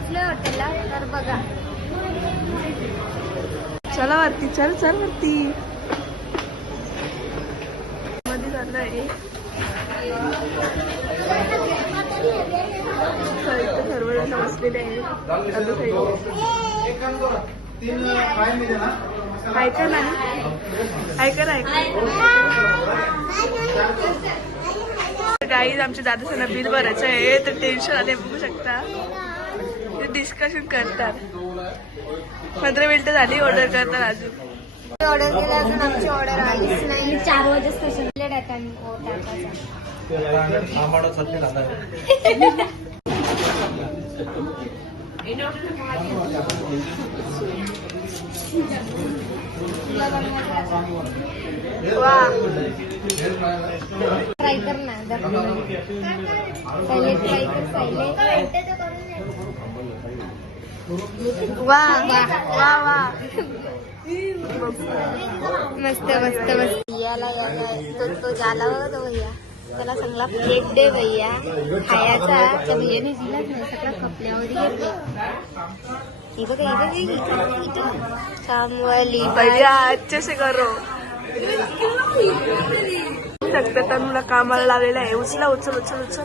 पोहोचलोय हॉटेलला, तर बघा. चला वरती, चल चल वरती. मध्ये चाललंय सर्वजण बसलेले आहे. ऐका ना, ऐका ना, गाईज आमच्या दादासांना बिल भरायचं आहे, तर टेन्शन आले बघू शकता. ते डिस्कशन करतात. 15 मिनिटं झाली ऑर्डर करतात. अजून ऑर्डर केलं, अजून आमची ऑर्डर आलीच नाही. 4 वाजे स्पेशल ट्राय कर ना. पहिले ट्राय कर. वा वा वा वा, मस्त मस्त मस्त. याला तो जाला हो तो भैया, त्याला सांगला प्लेट दे भैया खायचा. त्या भैयाने दिलाच नाही, सगळं कपड्यावर चांगली भैया अच्छे से करो. सकते तनुला कामाला लावलेलं आहे. उचला, उचल उचल उचल.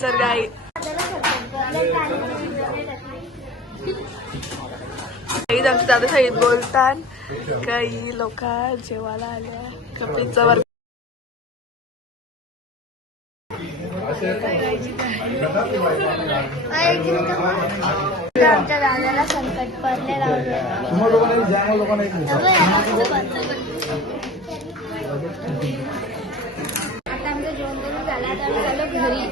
सर गाई आमच्या दादा साहेब बोलतात. काही लोक जेवायला आल्या. कपडीचा वर्ग आमच्या दादाला संकट पडले लावले. आता आमचं जेवण करून झाला, तर चालू घरी.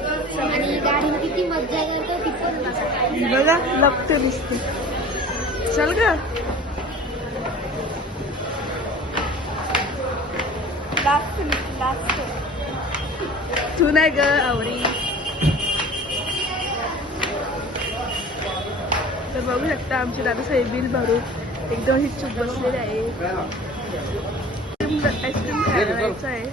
आणि गाडी किती मजा करतो तिथं बघा, लपते दिसते. चल ग, तू नाही ग आवडी. तर बघू शकता आमचे दादा साहेब बिल भरून एकदम हिचूक बसलेले आहे. आईस्क्रीम खायला जायचं आहे.